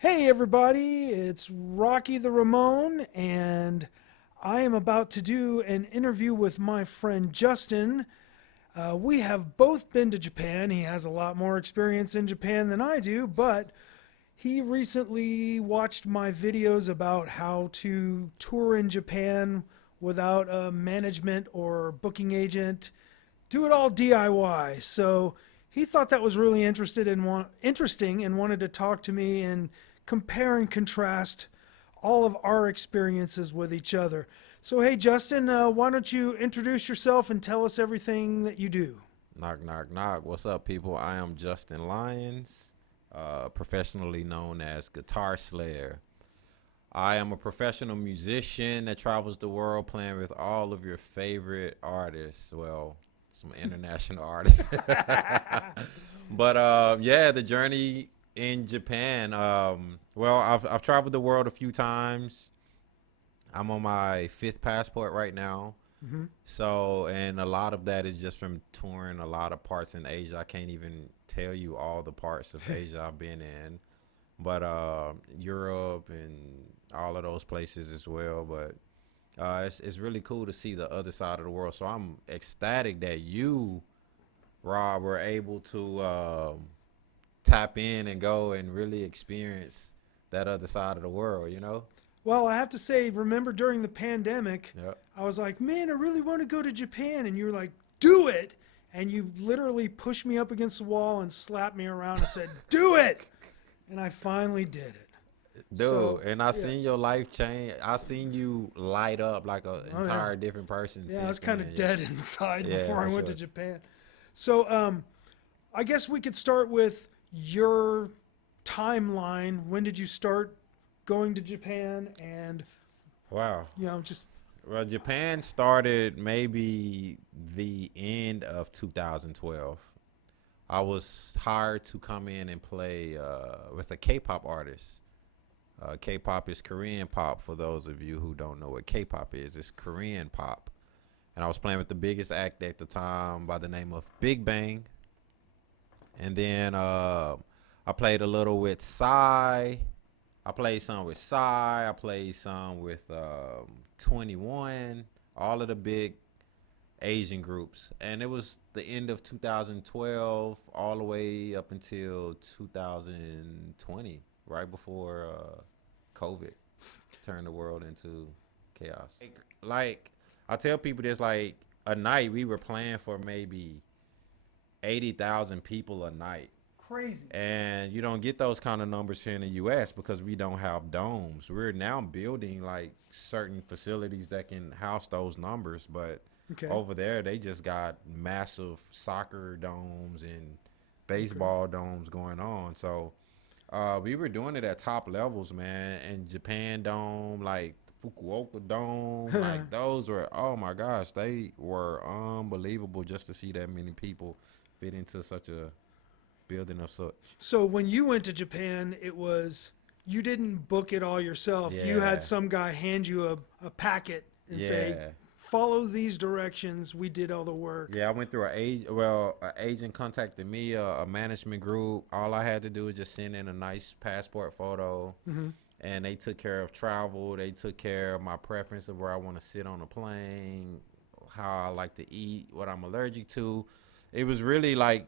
Hey everybody, it's Rocky the Ramone, and I am about to do an interview with my friend Justin. We have both been to Japan. He has a lot more experience in Japan than I do, but he recently watched my videos about how to tour in Japan without a management or booking agent, do it all DIY. So he thought that was really interesting and wanted to talk to me and compare and contrast all of our experiences with each other. So, hey, Justin, why don't you introduce yourself and tell us everything that you do? Knock, knock, knock. What's up, people? I am Justin Lyons, professionally known as Guitar Slayer. I am a professional musician that travels the world playing with all of your favorite artists. Well, some international artists. But yeah, the journey in Japan. Well, I've traveled the world a few times. I'm on my fifth passport right now. Hmm. So, and a lot of that is just from touring a lot of parts in Asia. I can't even tell you all the parts of Asia I've been in, but Europe and all of those places as well. But it's really cool to see the other side of the world. So I'm ecstatic that you, Rob, were able to tap in and go and really experience that other side of the world. Well, I have to say, remember during the pandemic, Yep. I was like, man, I really want to go to Japan. And you were like, do it. And you literally pushed me up against the wall and slapped me around and said, do it. And I finally did it. Dude, So, and I yeah. seen your life change. I seen you light up like an Oh, yeah. entire different person Yeah, I was since kind then. of Yeah, dead inside yeah, before I for went to sure. Japan. So, I guess we could start with your timeline. When did you start going to Japan? And, Wow. just, Well, Japan started maybe the end of 2012. I was hired to come in and play with a K-pop artist. K-pop is Korean pop. For those of you who don't know what K-pop is, it's Korean pop. And I was playing with the biggest act at the time by the name of Big Bang. And then I played a little with Psy. I played some with Psy. I played some with 21. All of the big Asian groups. And it was the end of 2012 all the way up until 2020, right before COVID turned the world into chaos. Like I tell people this, like a night we were playing for maybe 80,000 people a night. crazy. And you don't get those kind of numbers here in the US because we don't have domes. We're now building like certain facilities that can house those numbers, but Okay. over there they just got massive soccer domes and Okay. baseball domes going on. So we were doing it at top levels, man. And Japan Dome, like Fukuoka Dome, like those were, oh my gosh, they were unbelievable just to see that many people fit into such a building of such. So when you went to Japan, it was you didn't book it all yourself. You had Yeah, some guy hand you a packet and say, yeah, follow these directions. We did all the work. yeah. I went through an agent contacted me, a management group. All I had to do was just send in a nice passport photo, Hmm. and they took care of travel. They took care of my preference of where I want to sit on a plane, how I like to eat, what I'm allergic to. It was really like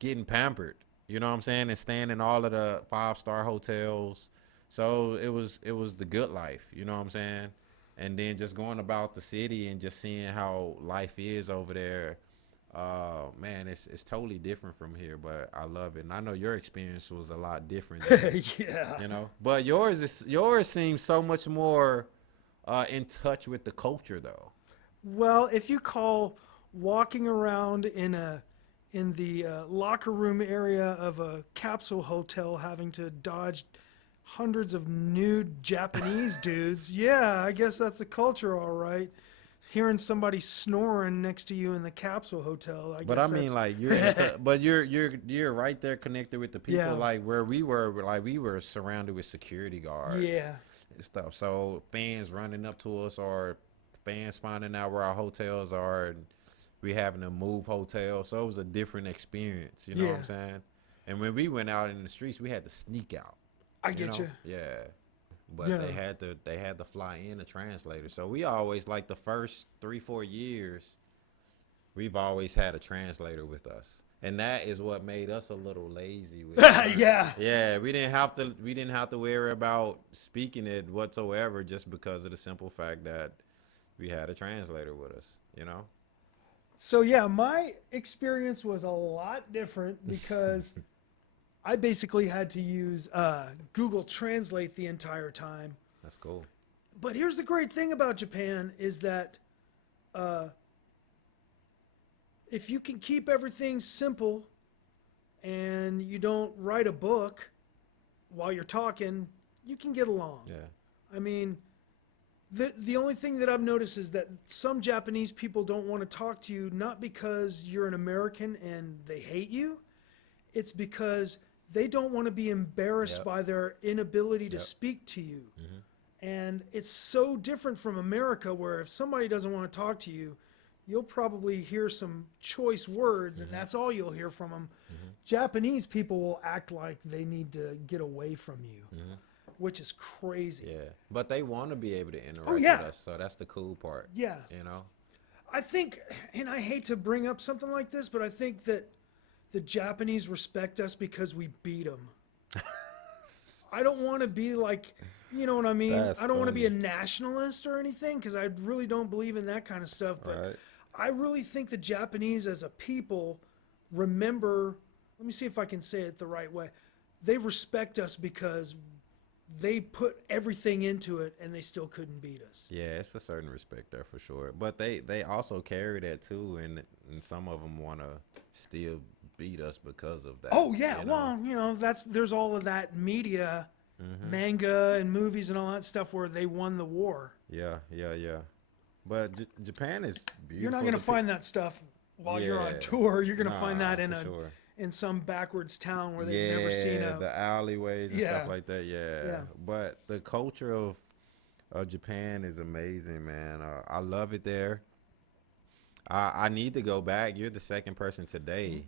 getting pampered. You know what I'm saying? And staying in all of the 5-star hotels. So it was the good life. You know what I'm saying? And then just going about the city and just seeing how life is over there. Man, it's totally different from here, but I love it. And I know your experience was a lot different than Yeah. but yours seems so much more in touch with the culture though. Well, if you call walking around in the locker room area of a capsule hotel having to dodge hundreds of nude Japanese dudes, yeah, I guess that's the culture, all right. Hearing somebody snoring next to you in the capsule hotel, I But I guess mean, that's like you're into, but you're right there connected with the people. yeah, Like where we were, like we were surrounded with security guards yeah, and stuff. So fans running up to us, or fans finding out where our hotels are, and we having to move hotels. So it was a different experience. You know what yeah. I'm saying? And when we went out in the streets, we had to sneak out. I get you. Yeah. But Yeah. they had to fly in a translator. So we always like the first 3-4 years, we've always had a translator with us. And that is what made us a little lazy with it. Yeah. Yeah, we didn't have to worry about speaking it whatsoever just because of the simple fact that we had a translator with us. So yeah, my experience was a lot different because I basically had to use Google Translate the entire time. That's cool. But here's the great thing about Japan is that uh, if you can keep everything simple and you don't write a book while you're talking, you can get along. Yeah. I mean, the only thing that I've noticed is that some Japanese people don't want to talk to you, not because you're an American and they hate you. It's because they don't want to be embarrassed Yep. by their inability to Yep. speak to you. Mhm. And it's so different from America, where if somebody doesn't want to talk to you, you'll probably hear some choice words, and that's all you'll hear from them. Japanese people will act like they need to get away from you, which is crazy. Yeah. But they want to be able to interact yeah. with us, so that's the cool part. Yeah. I think, and I hate to bring up something like this, but I think that the Japanese respect us because we beat them. I don't want to be like, you know what I mean? That's I don't want to be a funny. nationalist or anything because I really don't believe in that kind of stuff. But Right. I really think the Japanese as a people remember, let me see if I can say it the right way. They respect us because they put everything into it and they still couldn't beat us. Yeah, it's a certain respect there for sure. But they also carry that too, and some of them want to still beat us because of that. Oh yeah, you know? well, there's all of that media, manga and movies and all that stuff where they won the war. Yeah. But Japan is beautiful. You're not going to find that stuff while you're on Yeah. tour. You're going to find Nah, that in for sure. in some backwards town where they've never seen a. the alleyways and Yeah. stuff like that. Yeah. Yeah. But the culture of Japan is amazing, man. I love it there. I need to go back. You're the second person today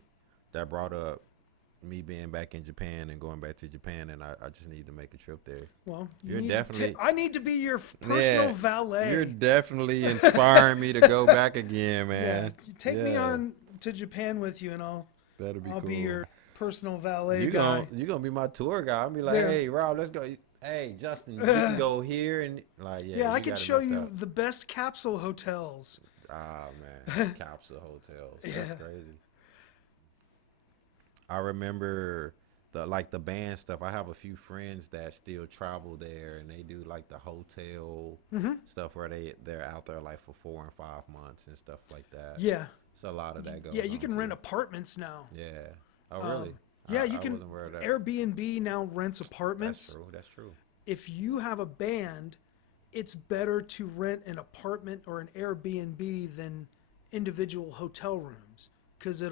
that brought up me being back in Japan and going back to Japan, and I just need to make a trip there. Well, You're need to definitely- I need to be your personal valet. You're definitely inspiring me to go back again, Yeah, man. you take me Yeah. on to Japan with you, and I'll That'll be cool. be your personal valet you guy. gonna be my tour guy. I'll be like, Yeah. hey, Rob, let's go. Hey, Justin, you can go here and like, Yeah, I you could got it show mapped you out. the best capsule hotels. Ah man, capsule hotels. That's Yeah. crazy. I remember the band stuff. I have a few friends that still travel there, and they do like the hotel stuff where they're out there like for 4 and 5 months and stuff like that. Yeah, It's a lot of that goes. yeah, you on, can too. rent apartments now. Yeah. Oh really? Yeah, I you can. wasn't aware of that. Airbnb now rents apartments. That's true. That's true. If you have a band, it's better to rent an apartment or an Airbnb than individual hotel rooms because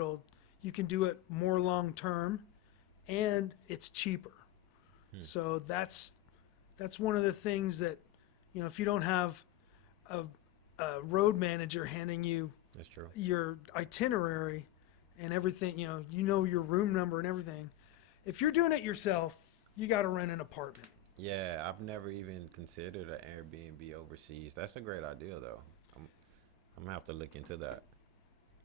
you can do it more long term and it's cheaper. So that's one of the things that, if you don't have a road manager handing you That's true. your itinerary and everything, you know your room number and everything. If you're doing it yourself, you got to rent an apartment. Yeah, I've never even considered an Airbnb overseas. That's a great idea, though. I'm gonna have to look into that.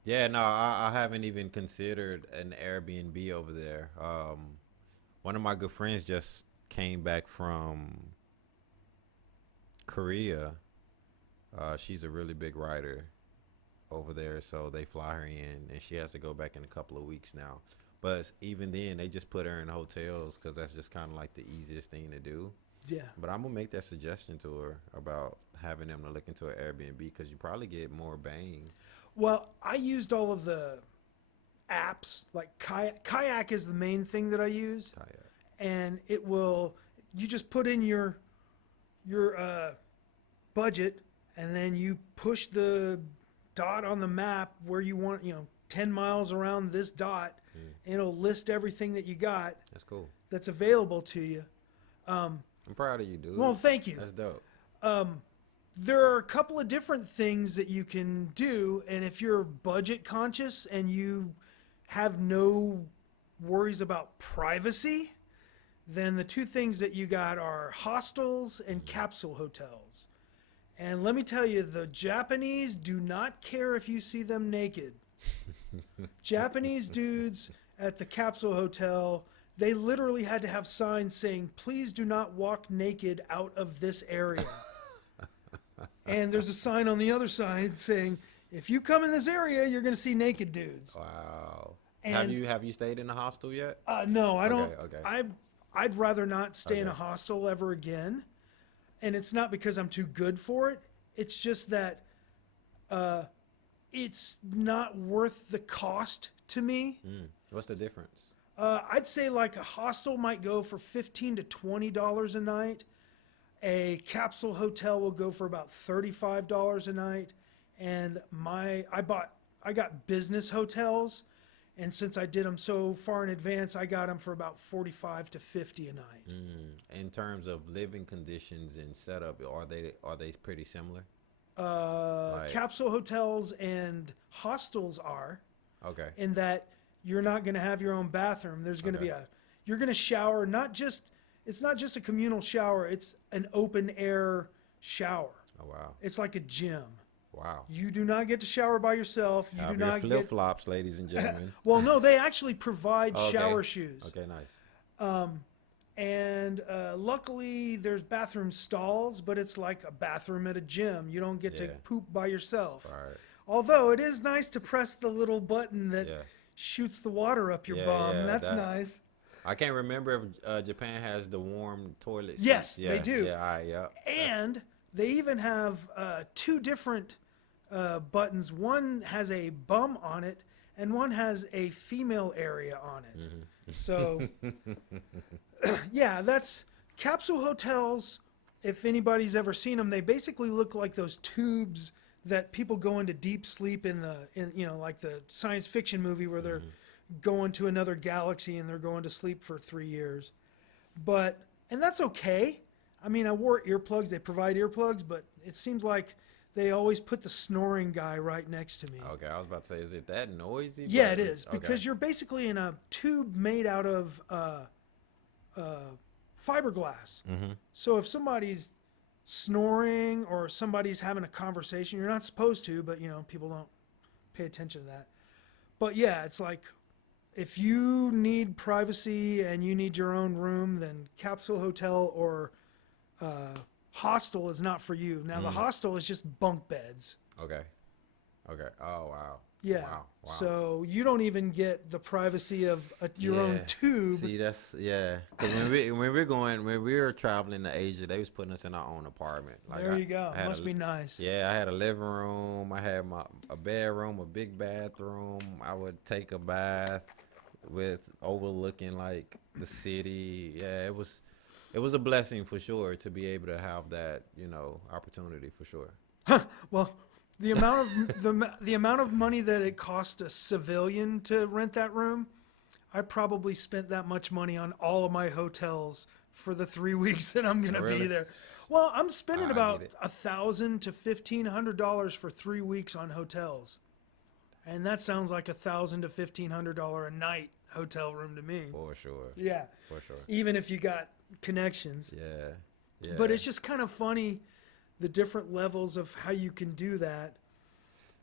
Yeah, no, I haven't even considered an Airbnb over there. One of my good friends just came back from Korea. She's a really big writer over there, so they fly her in, and she has to go back in a couple of weeks now. But even then, they just put her in hotels because that's just kind of like the easiest thing to do. Yeah. But I'm gonna make that suggestion to her about having them to look into an Airbnb because you probably get more bang. Well, I used all of the apps, like Kayak is the main thing that I use, Kayak. and you just put in your budget, and then you push the dot on the map where you want, 10 miles around this dot, and it'll list everything that you got That's cool. that's available to you. I'm proud of you, dude. Well, thank you. That's dope. There are a couple of different things that you can do, and if you're budget conscious and you have no worries about privacy, then the two things that you got are hostels and capsule hotels. And let me tell you, the Japanese do not care if you see them naked. Japanese dudes at the capsule hotel, they literally had to have signs saying, please do not walk naked out of this area. And there's a sign on the other side saying, if you come in this area, you're going to see naked dudes. Wow. And Have you stayed in a hostel yet? no, I don't. Okay. I'd rather not stay in a Okay. hostel ever again. And it's not because I'm too good for it. It's just that it's not worth the cost to me. What's the difference? I'd say like a hostel might go for $15 to $20 a night. A capsule hotel will go for about $35 a night. And I got business hotels, and since I did them so far in advance, I got them for about $45 to $50 a night. In terms of living conditions and setup, are they pretty similar? Capsule hotels and hostels are, Okay. in that you're not going to have your own bathroom. There's going to be you're going to shower, it's not just a communal shower, it's an open air shower. Oh wow. It's like a gym. Wow. You do not get to shower by yourself. You Have do your not flip get. flops, ladies and gentlemen. Well, no, they actually provide Okay. shower shoes. Okay, nice. And luckily, there's bathroom stalls, but it's like a bathroom at a gym. You don't get to Yeah. poop by yourself. All right. Although it is nice to press the little button that Yeah. shoots the water up your Yeah, bum. yeah, That's that- nice. I can't remember if Japan has the warm toilet seats. Yes, Yeah, they do. Yeah, all right, yeah. And they even have two different buttons. One has a bum on it, and one has a female area on it. So, yeah, that's capsule hotels. If anybody's ever seen them, they basically look like those tubes that people go into deep sleep in like the science fiction movie where they're going to another galaxy and they're going to sleep for 3 years. And that's okay. I mean, I wore earplugs. They provide earplugs, but it seems like they always put the snoring guy right next to me. Okay, I was about to say, is it that noisy? Yeah, But- it is, because okay. you're basically in a tube made out of fiberglass. So if somebody's snoring or somebody's having a conversation, you're not supposed to, but people don't pay attention to that. But yeah, it's like if you need privacy and you need your own room, then capsule hotel or hostel is not for you. Now the hostel is just bunk beds. Okay. Oh wow. Yeah. Wow. So you don't even get the privacy of your own Yeah. tube. See, that's Because when we were traveling to Asia, they was putting us in our own apartment. There you go. I had Must be nice. Yeah, I had a living room. I had a bedroom, a big bathroom. I would take a bath with overlooking like the city. Yeah, it was a blessing for sure to be able to have that opportunity for sure. Well, the amount of the amount of money that it cost a civilian to rent that room, I probably spent that much money on all of my hotels for the 3 weeks that I'm gonna be Really? there. Well, I'm spending I about get it. $1,000 to $1,500 for 3 weeks on hotels, and that sounds like $1,000 to $1,500 a night hotel room to me. For sure. Yeah, For sure. even if you got connections. Yeah. Yeah. But it's just kind of funny, the different levels of how you can do that.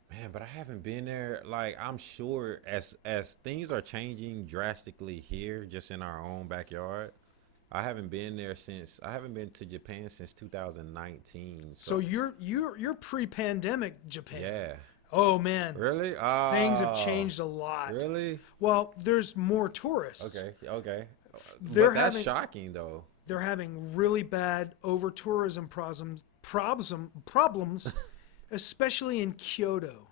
Man, but I haven't been there. Like, I'm sure as things are changing drastically here, just in our own backyard, I haven't been to Japan since 2019. So you're pre-pandemic Japan. yeah. Oh man, Really? things have changed a lot. Really? Well, there's more tourists. Okay. They're But that's having- shocking, though. They're having really bad over-tourism problems, especially in Kyoto,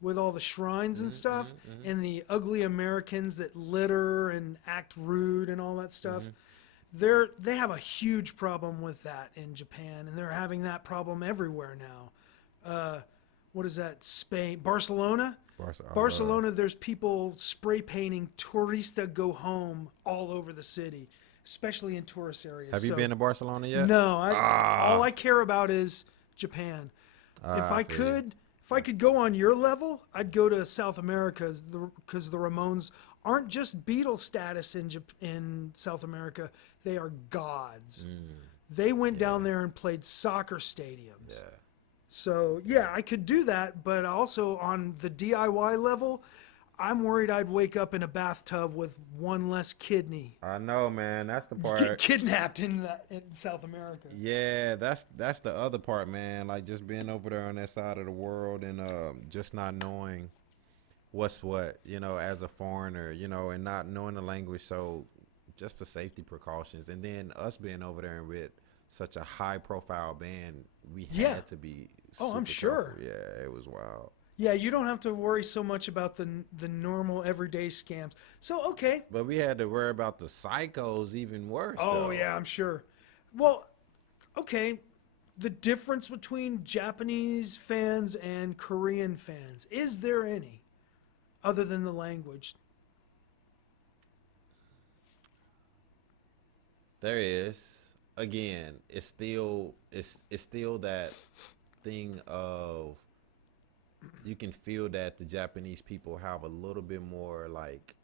with all the shrines and stuff, and the ugly Americans that litter and act rude and all that stuff. They have a huge problem with that in Japan, and they're having that problem everywhere now. What is that? Spain, Barcelona? Barcelona, there's people spray painting "Turista Go Home" all over the city, especially in tourist areas. Have you So- been to Barcelona yet? No, all I care about is Japan. If I feel you. could go on your level, I'd go to South America because the Ramones aren't just Beatle status in South America. They are gods. They went down there and played soccer stadiums. Yeah. So, yeah, I could do that, but also on the DIY level, I'm worried I'd wake up in a bathtub with one less kidney. I know, man. That's the Get part. kidnapped in South America. Yeah, that's the other part, man. Like just being over there on that side of the world and just not knowing what's what, as a foreigner, and not knowing the language. So just the safety precautions, and then us being over there and with such a high profile band, we had to be. Oh, I'm super sure. careful. Yeah, it was wild. Yeah, you don't have to worry so much about the normal everyday scams. So, okay. But we had to worry about the psychos even worse. Oh, though. yeah, I'm sure. Well, okay. The difference between Japanese fans and Korean fans, is there any other than the language? There is. Again, it's still that thing of you can feel that the Japanese people have a little bit more like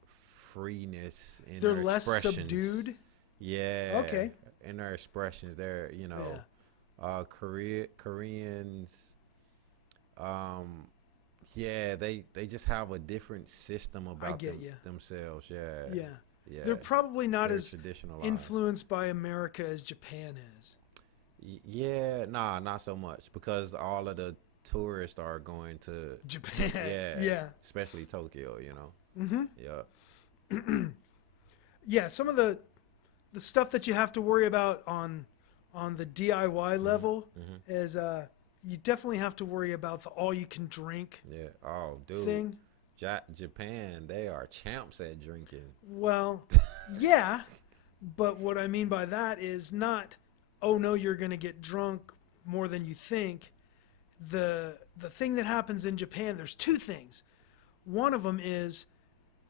freeness in They're their less expressions. subdued. Yeah. Okay. In their expressions, they're Koreans. Yeah, they just have a different system about themselves. Yeah. Yeah. Yeah. They're probably not Very as traditionalized. influenced by America as Japan is. Yeah, nah, not so much because all of the tourists are going to Japan. Yeah, Yeah. especially Tokyo. Mm-hmm. Yeah. Yeah, some of the stuff that you have to worry about on the DIY level is you definitely have to worry about the all you can drink Yeah. Oh, dude. thing. Japan, they are champs at drinking. Well, yeah, but what I mean by that is not, oh no, you're going to get drunk more than you think. The thing that happens in Japan, there's two things. One of them is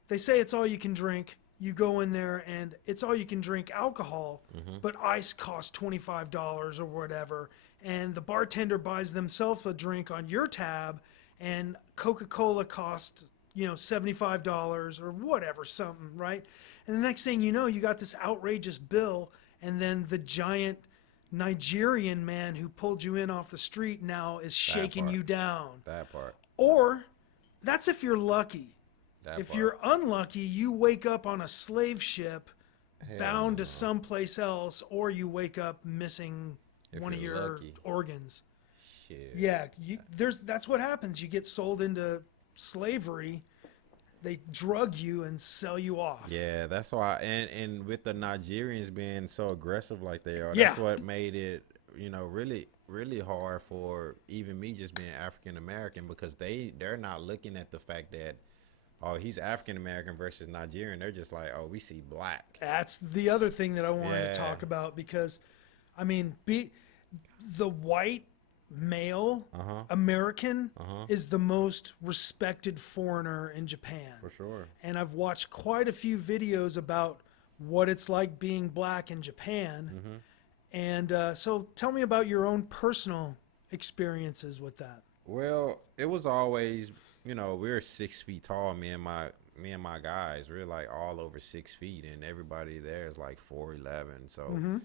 they say it's all you can drink. You go in there and it's all you can drink alcohol, but ice costs $25 or whatever. And the bartender buys themselves a drink on your tab, and Coca-Cola costs, $75 or whatever, something, right? And the next thing you know, you got this outrageous bill, and then the giant Nigerian man who pulled you in off the street now is shaking you down. That part. Or that's if you're lucky. If part. you're unlucky, you wake up on a slave ship bound to someplace else, or you wake up missing one of your lucky. organs. Shit. Yeah, that's what happens. You get sold into slavery. They drug you and sell you off. Yeah, that's why. And with the Nigerians being so aggressive like they are, Yeah. that's what made it, really, really hard for even me just being African American, because they're not looking at the fact that, oh, he's African American versus Nigerian. They're just like, oh, we see black. That's the other thing that I wanted to talk about, because, I mean, the white male American is the most respected foreigner in Japan. For sure. And I've watched quite a few videos about what it's like being black in Japan. And so tell me about your own personal experiences with that. Well, it was always, we're 6 feet tall, me and my guys. We're like all over 6 feet, and everybody there is like 4'11". So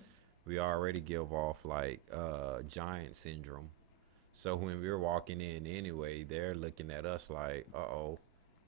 we already give off like giant syndrome. So when we're walking in anyway, they're looking at us like, uh-oh,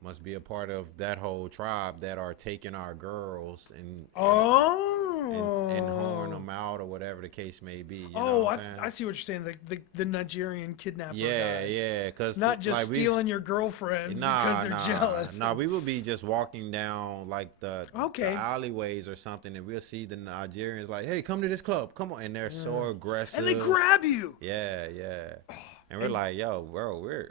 must be a part of that whole tribe that are taking our girls and whoring them out or whatever the case may be. I see what you're saying. The Nigerian kidnapper guys. Yeah, because not just stealing your girlfriends because they're jealous. We would be just walking down like the alleyways or something, and we'll see the Nigerians like, hey, come to this club, come on, and they're so aggressive, and they grab you. Yeah, and we're like, yo, bro,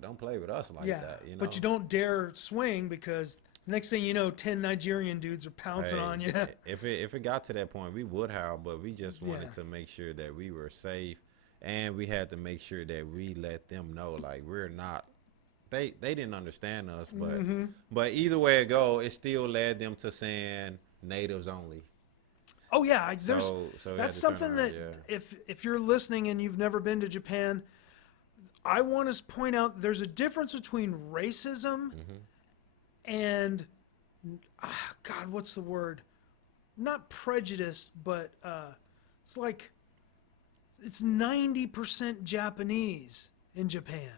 don't play with us like that, But you don't dare swing, because next thing you know, 10 Nigerian dudes are pouncing on you. If it got to that point, we would have, but we just wanted to make sure that we were safe, and we had to make sure that we let them know, like, we're not. They didn't understand us, but either way it go, it still led them to saying natives only. Oh yeah, so that's something that if you're listening and you've never been to Japan, I want to point out there's a difference between racism and God, what's the word? Not prejudiced, but it's like it's 90% Japanese in Japan.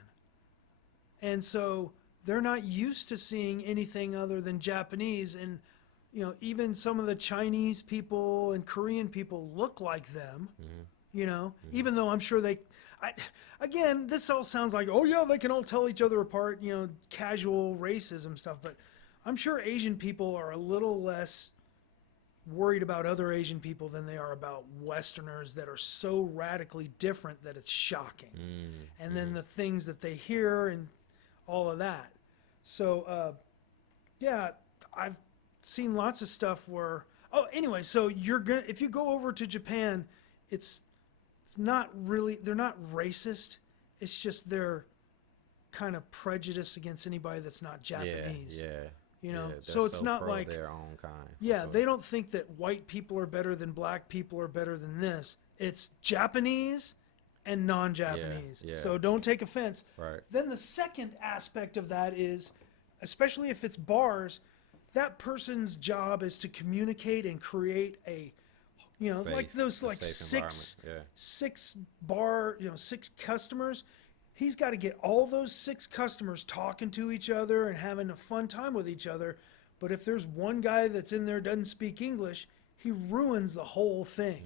And so they're not used to seeing anything other than Japanese. And, even some of the Chinese people and Korean people look like them, even though I'm sure again, this all sounds like, oh, yeah, they can all tell each other apart, casual racism stuff. But I'm sure Asian people are a little less worried about other Asian people than they are about Westerners that are so radically different that it's shocking. And then the things that they hear and all of that. So, yeah, I've seen lots of stuff where, anyway, so if you go over to Japan, it's not really, they're not racist. It's just they're kind of prejudiced against anybody that's not Japanese. So it's not like their own kind. Yeah, they don't think that white people are better than black people are better than this. It's Japanese and non-Japanese. So don't take offense. Right. Then the second aspect of that is, especially if it's bars, that person's job is to communicate and create a, Safe, like those like safe six bar, 6 customers. He's got to get all those 6 customers talking to each other and having a fun time with each other. But if there's one guy that's in there doesn't speak English, he ruins the whole thing.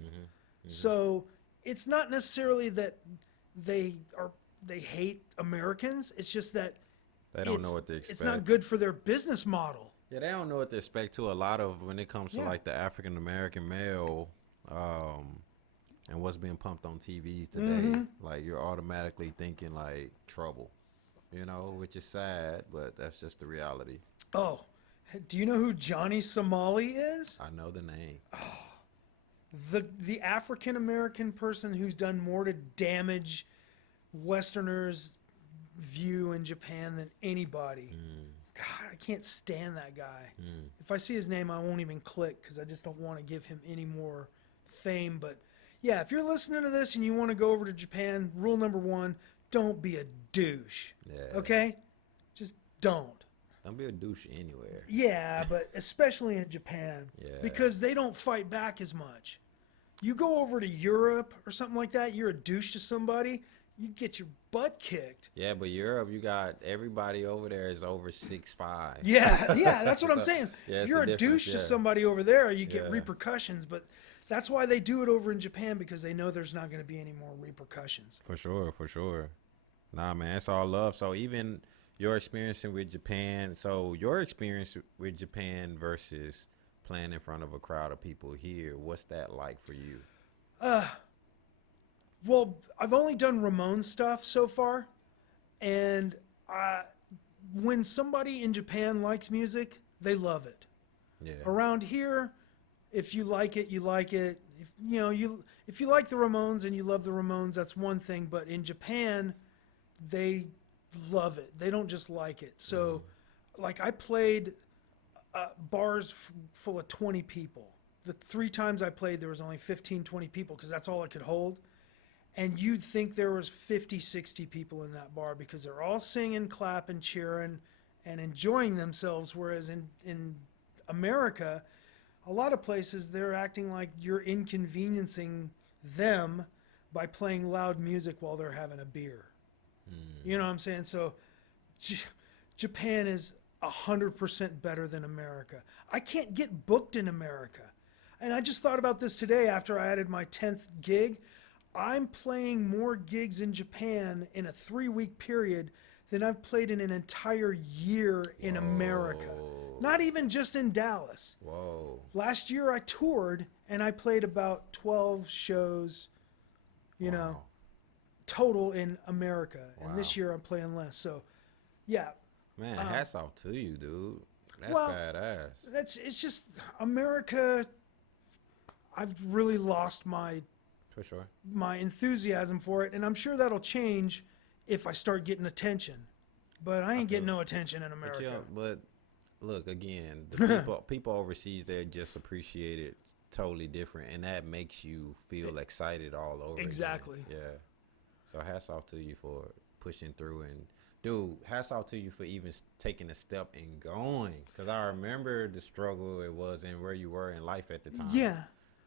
So it's not necessarily that they hate Americans. It's just that they don't know what to expect. It's not good for their business model. Yeah, they don't know what to expect to a lot of when it comes to like the African American male. And what's being pumped on TV today, like you're automatically thinking like trouble, which is sad, but that's just the reality. Oh, do you know who Johnny Somali is? I know the name. The African American person who's done more to damage Westerners' view in Japan than anybody. God, I can't stand that guy. If I see his name, I won't even click because I just don't want to give him any more fame. But yeah, if you're listening to this and you want to go over to Japan, rule number 1, don't be a douche. Yeah. Okay? Just don't. Don't be a douche anywhere. Yeah, but especially in Japan. Yeah. Because they don't fight back as much. You go over to Europe or something like that, you're a douche to somebody, you get your butt kicked. Yeah, but Europe, you got everybody over there is over 6'5". Yeah, that's what I'm saying. Yeah, if you're a douche to somebody over there, you get Yeah. repercussions. But that's why they do it over in Japan, because they know there's not going to be any more repercussions. For sure. Nah, man, it's all love. So even your experience with Japan, versus playing in front of a crowd of people here, what's that like for you? Well, I've only done Ramone stuff so far, and when somebody in Japan likes music, they love it. Yeah. Around here, if you like it, you like it. If you like the Ramones and you love the Ramones, that's one thing. But in Japan, they love it. They don't just like it. So, like, I played bars full of 20 people. The 3 times I played, there was only 15, 20 people because that's all I could hold. And you'd think there was 50, 60 people in that bar because they're all singing, clapping, cheering, and enjoying themselves. Whereas in America, a lot of places, they're acting like you're inconveniencing them by playing loud music while they're having a beer. You know what I'm saying? So Japan is 100% better than America. I can't get booked in America. And I just thought about this today after I added my 10th gig. I'm playing more gigs in Japan in a 3-week period than I've played in an entire year in America. Not even just in Dallas. Whoa. Last year I toured and I played about 12 shows, total in America. And this year I'm playing less. So, yeah. Man, hats off to you, dude. That's badass. It's just America. I've really lost my enthusiasm for it, and I'm sure that'll change if I start getting attention. But I ain't getting no attention in America. But look, again, the people overseas, they just appreciate it totally different, and that makes you feel excited all over. Exactly. Again. Yeah. So hats off to you for pushing through and Dude, hats off to you for even taking a step and going. Because I remember the struggle it was and where you were in life at the time. Yeah.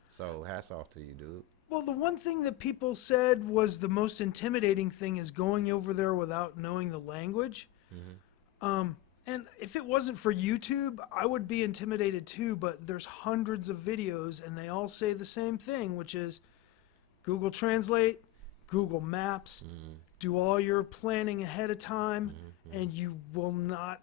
So hats off to you, dude. Well, the one thing that people said was the most intimidating thing is going over there without knowing the language. And if it wasn't for YouTube, I would be intimidated too, but there's hundreds of videos and they all say the same thing, which is Google Translate, Google Maps, do all your planning ahead of time, and you will not.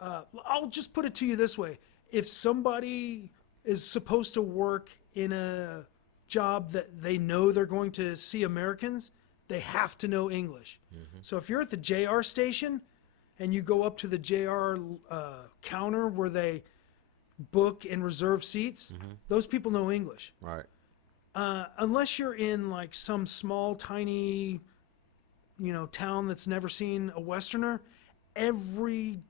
I'll just put it to you this way. If somebody is supposed to work in a job that they know they're going to see Americans, they have to know English. So if you're at the JR station and you go up to the JR counter where they book and reserve seats, those people know English. Right. Unless you're in like some small, tiny, town that's never seen a Westerner, every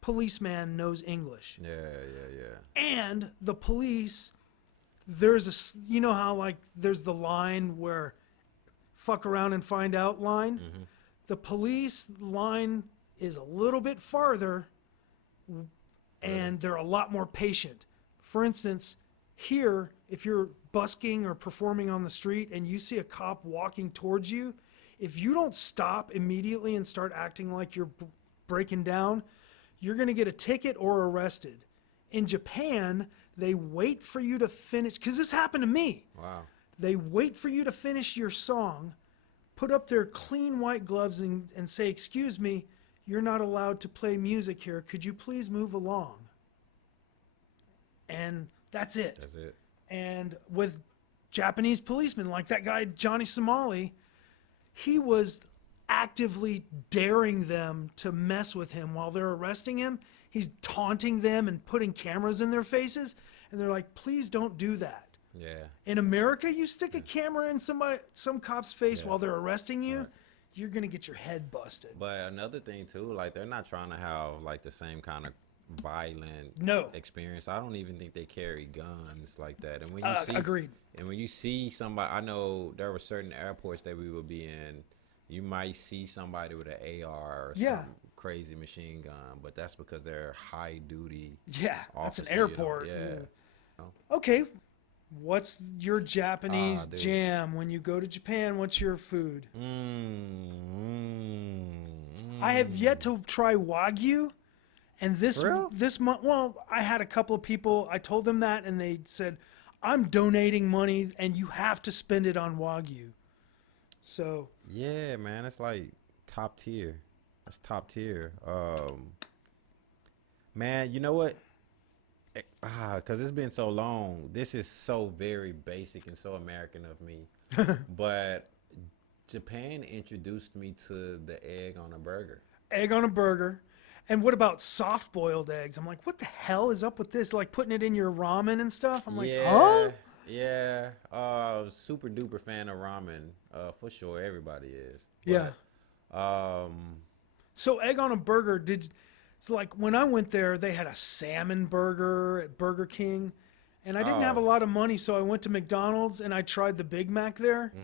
policeman knows English. Yeah. And the police, there's how like there's the line where fuck around and find out line. The police line is a little bit farther and they're a lot more patient. For instance, here, if you're busking or performing on the street and you see a cop walking towards you, if you don't stop immediately and start acting like you're breaking down, you're going to get a ticket or arrested. In Japan, they wait for you to finish, because this happened to me. Wow. They wait for you to finish your song, put up their clean white gloves and say, "Excuse me, you're not allowed to play music here. Could you please move along?" And that's it. That's it. And with Japanese policemen, like that guy, Johnny Somali, he was actively daring them to mess with him while they're arresting him. He's taunting them and putting cameras in their faces. And they're like, "Please don't do that." Yeah. In America, you stick a camera in some cop's face while they're arresting you, you're going to get your head busted. But another thing too, like they're not trying to have like the same kind of violent experience. I don't even think they carry guns like that. And when you see, agreed. And when you see somebody, I know there were certain airports that we would be in. You might see somebody with an AR or some crazy machine gun, but that's because they're high duty. Yeah, that's an officer, airport. Okay, what's your Japanese jam when you go to Japan? What's your food? I have yet to try Wagyu. And this month, well, I had a couple of people, I told them that, and they said, "I'm donating money, and you have to spend it on Wagyu." So. Yeah, man, it's like top tier. That's top tier. Man, you know what? Because it's been so long. This is so very basic and so American of me. But Japan introduced me to the egg on a burger. Egg on a burger. And what about soft-boiled eggs? I'm like, what the hell is up with this? Like putting it in your ramen and stuff? I'm like, huh? Yeah. Super duper fan of ramen. For sure, everybody is. But, yeah. So egg on a burger, so like when I went there, they had a salmon burger at Burger King. And I didn't have a lot of money, so I went to McDonald's and I tried the Big Mac there.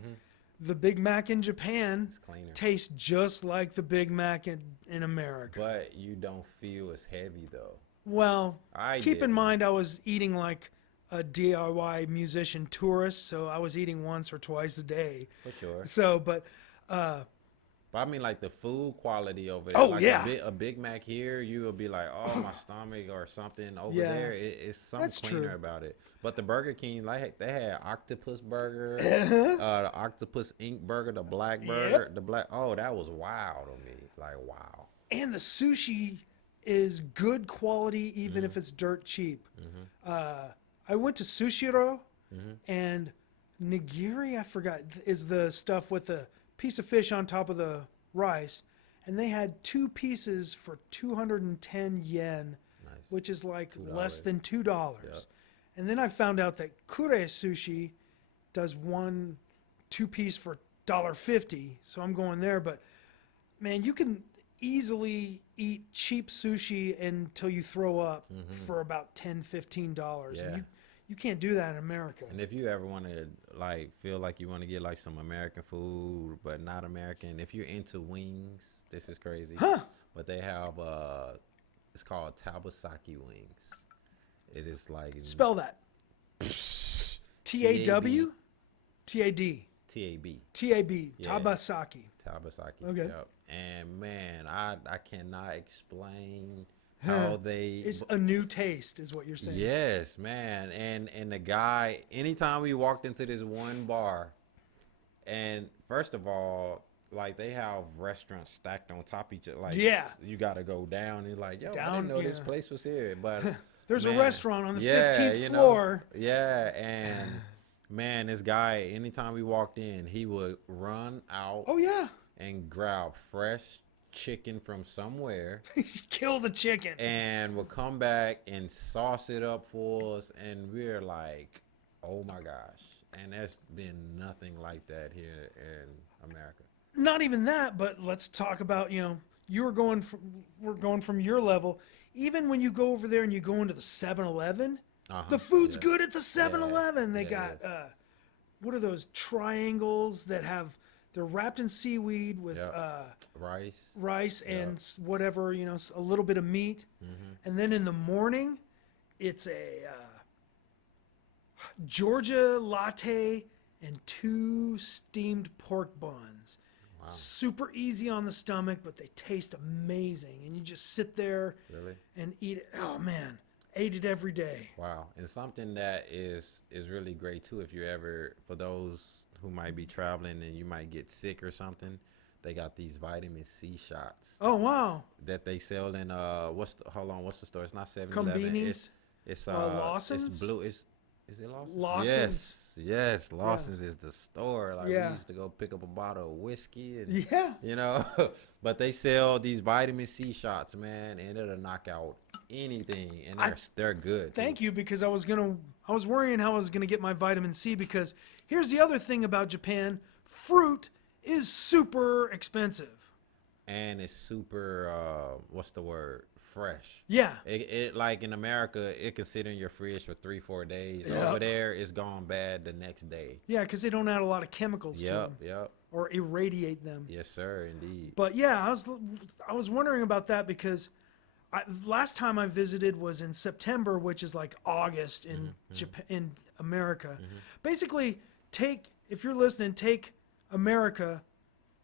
The Big Mac in Japan tastes just like the Big Mac in America. But you don't feel as heavy, though. Well, keep in mind I was eating like a DIY musician tourist, so I was eating once or twice a day. For sure. So, but I mean, like the food quality over there. Oh, like yeah. A Big Mac here, you will be like, oh, my stomach or something. Over there, it's something cleaner about it. But the Burger King, like they had octopus burger, the octopus ink burger, the black burger, that was wild to me. Like, wow. And the sushi is good quality, even if it's dirt cheap. I went to Sushiro, and nigiri, I forgot, is the stuff with the piece of fish on top of the rice, and they had 2 pieces for 210 yen, which is like $2. Less than $2. Yep. And then I found out that Kure Sushi does 2 piece for $1.50, so I'm going there. But man, you can easily eat cheap sushi until you throw up for about $10-15. Yeah. And You can't do that in America. And if you ever want to like feel like you want to get like some American food but not American, if you're into wings, this is crazy. Huh? But they have it's called Tabasaki wings. It is like Spell that. T-A-W? T-A-D. T-A-B. T-A-B. Yeah. Tabasaki. Tabasaki. Okay. Yep. And man, I cannot explain how they. It's a new taste, is what you're saying. Yes, man. And the guy, anytime we walked into this one bar, and first of all, like they have restaurants stacked on top of each other. Like, Yeah. you got to go down. And like, yo, I Down, didn't know this yeah. place was here. But There's man, a restaurant on the yeah, 15th you know, floor. yeah, and man, this guy, anytime we walked in, he would run out Oh, yeah. and grab fresh chicken from somewhere Kill the chicken. and would come back and sauce it up for us, and we're like, oh my gosh. And there's been nothing like that here in America. Not even that, but let's talk about, we're going from your level. Even when you go over there and you go into the 7-Eleven, the food's good at the 7-Eleven. They got, what are those triangles that they're wrapped in seaweed with rice and whatever, a little bit of meat. And then in the morning, it's a Georgia latte and 2 steamed pork buns. Wow. Super easy on the stomach, but they taste amazing. And you just sit there and eat it. Oh, man. Ate it every day. Wow. And something that is really great, too, if you ever, for those who might be traveling and you might get sick or something, they got these vitamin C shots. Oh, wow. That they sell in, what's the store? It's not 7-Eleven. Convenience. It's Lawson's? It's blue. Is it Lawson's? Lawson's. Yes. Lawson's is the store. Like we used to go pick up a bottle of whiskey and but they sell these vitamin C shots, man, and it'll knock out anything, and they're good. Thank you, because I was worrying how I was gonna get my vitamin C, because here's the other thing about Japan: fruit is super expensive. And it's super what's the word? Fresh. Yeah. It like in America, it can sit in your fridge for 3-4 days. Yep. Over there, it's gone bad the next day. Yeah, because they don't add a lot of chemicals to them. Yep. Or irradiate them. Yes, sir, indeed. But yeah, I was wondering about that, because last time I visited was in September, which is like August in Japan, in America. Basically, if you're listening, take America,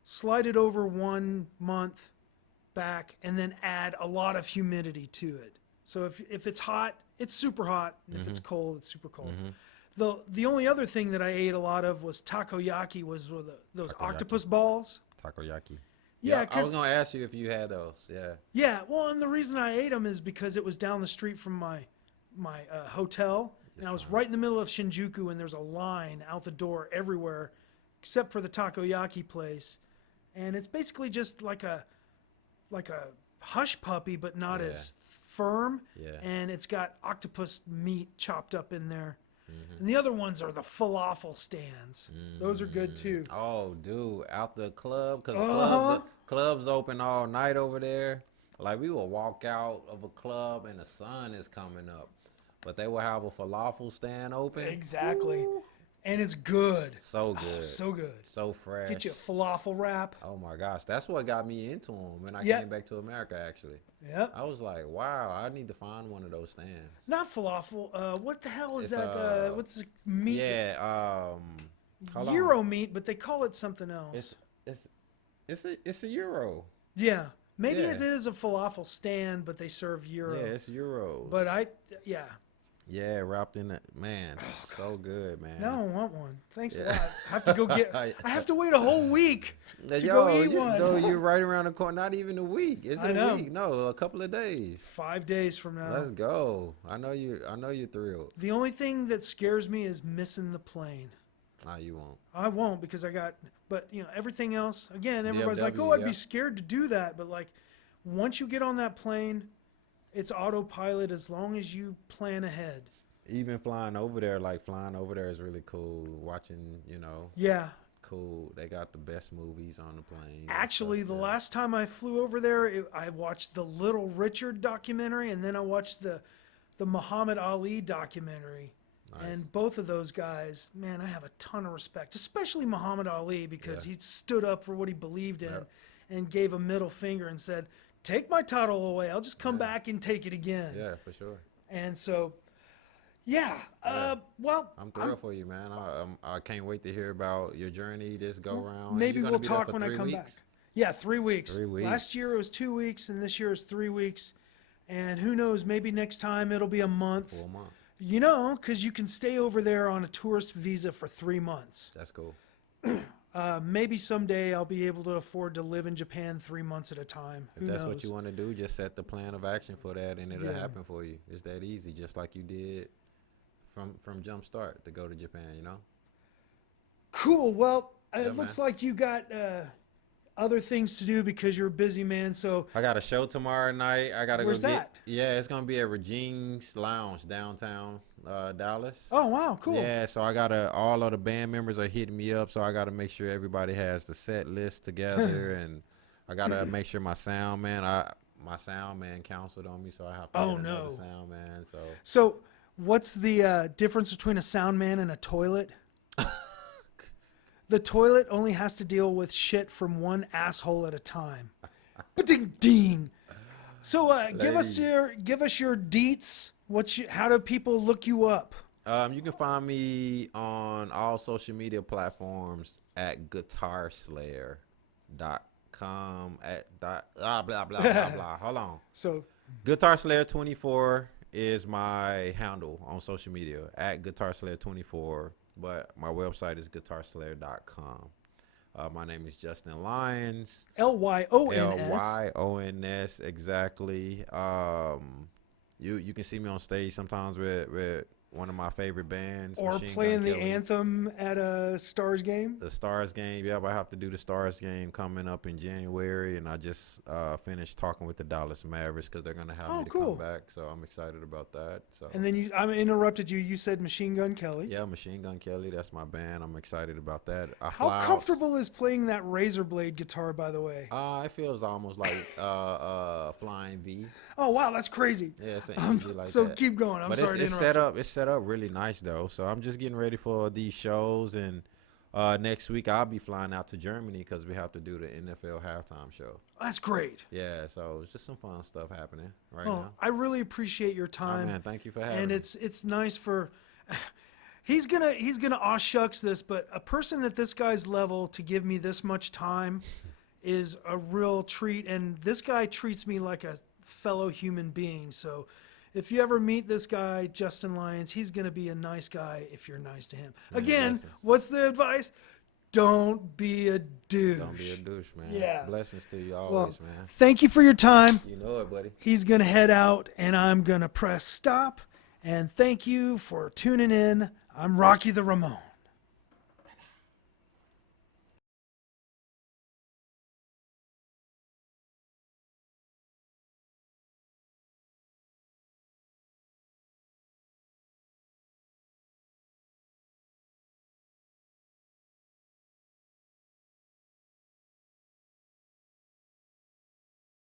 slide it over 1 month back, and then add a lot of humidity to it. So if it's hot, it's super hot, and if it's cold, it's super cold. The only other thing that I ate a lot of was takoyaki, those octopus balls. Takoyaki. Yeah, I was gonna ask you if you had those. Yeah. Yeah, well, and the reason I ate them is because it was down the street from my hotel, and I was right in the middle of Shinjuku, and there's a line out the door everywhere, except for the takoyaki place, and it's basically just like a hush puppy, but not as firm. Yeah. And it's got octopus meat chopped up in there. And the other ones are the falafel stands. Those are good too. Oh, dude, out the club, because clubs open all night over there. Like, we will walk out of a club and the sun is coming up, but they will have a falafel stand open. Exactly. Ooh. And it's good. So good. Oh, so good. So fresh. Get you a falafel wrap. Oh my gosh. That's what got me into them when I came back to America, actually. Yep. I was like, wow, I need to find one of those stands. Not falafel. What the hell is that? What's the meat? Yeah. Gyro meat, but they call it something else. It's a gyro. Yeah. Maybe it is a falafel stand, but they serve gyro. Yeah, it's gyro. But yeah, wrapped in it. Man, so good, man. Now I want one. Thanks a lot. I have to go get. I have to wait a whole week to go eat one. No, you're right around the corner. Not even a week. It's a week. No, a couple of days. 5 days from now. Let's go. I know you're thrilled. The only thing that scares me is missing the plane. Nah, you won't. I won't, because I got. But everything else. Again, everybody's like, "Oh, I'd be scared to do that." But like, once you get on that plane, it's autopilot as long as you plan ahead. Even flying over there is really cool. Watching, Yeah. Cool. They got the best movies on the plane. Actually, the last time I flew over there, I watched the Little Richard documentary, and then I watched the Muhammad Ali documentary. Nice. And both of those guys, man, I have a ton of respect, especially Muhammad Ali, because Yeah. he stood up for what he believed in Yep. and gave a middle finger and said, take my title away. I'll just come Yeah. back and take it again. Yeah, for sure. And so, yeah. Yeah. Well, I'm thrilled for you, man. I can't wait to hear about your journey this go round. maybe You're gonna we'll be there talk for when I 3 come weeks? back. Yeah, 3 weeks. 3 weeks. Last year it was 2 weeks, and this year is 3 weeks. And who knows, maybe next time it'll be a month. For a month. You know, because you can stay over there on a tourist visa for 3 months. That's cool. Maybe someday I'll be able to afford to live in Japan 3 months at a time. If Who that's knows? what you want to do, just set the plan of action for that, and it'll Yeah. happen for you. It's that easy, just like you did from jump start to go to Japan. You know. Cool. Well, Yeah, it looks man. like you got other things to do because you're a busy man. So I got a show tomorrow night. I gotta Where's go get. that? Yeah, it's gonna be at Regine's Lounge downtown Dallas. oh wow, cool. Yeah, so I gotta. All of the band members are hitting me up, so I gotta make sure everybody has the set list together, and I gotta make sure my sound man. My sound man counseled on me, so I have to Oh, get another no. sound man. So So what's the difference between a sound man and a toilet? The toilet only has to deal with shit from one asshole at a time. Ding ding. So give us your deets. How do people look you up? you can find me on all social media platforms at guitarslayer.com blah blah blah blah blah. Hold on. So Guitar Slayer 24 is my handle on social media at Guitar Slayer 24, but my website is guitarslayer.com. My name is Justin Lyons. Lyons. Lyons, exactly. You can see me on stage sometimes with one of my favorite bands, Or Machine playing Gun the Kelly. anthem at a Stars game. The Stars game, yep. I have to do the Stars game coming up in January, and I just finished talking with the Dallas Mavericks because they're gonna have Oh, me to cool. come back. So I'm excited about that. So And then I interrupted you. You said Machine Gun Kelly. yeah, Machine Gun Kelly, that's my band. I'm excited about that. How comfortable is playing that razor blade guitar, by the way? It feels almost like Flying V. Oh wow, that's crazy. Yeah, it's an easy like So that. keep going. I'm But sorry to it's interrupt. set up. It's set up really nice though. So I'm just getting ready for these shows, and next week I'll be flying out to Germany because we have to do the NFL halftime show. That's great. Yeah, so it's just some fun stuff happening right Oh, now. I really appreciate your Oh, time, man, thank you for having and me. it's nice for. He's gonna aw shucks this, but a person at this guy's level to give me this much time is a real treat, and this guy treats me like a fellow human being. So if you ever meet this guy, Justin Lyons, he's gonna be a nice guy if you're nice to him. Man, Again, blessings. what's the advice? Don't be a douche. Don't be a douche, man. Yeah. Blessings to you Well, always, man. thank you for your time. You know it, buddy. He's going to head out, and I'm going to press stop. And thank you for tuning in. I'm Rocky the Ramone.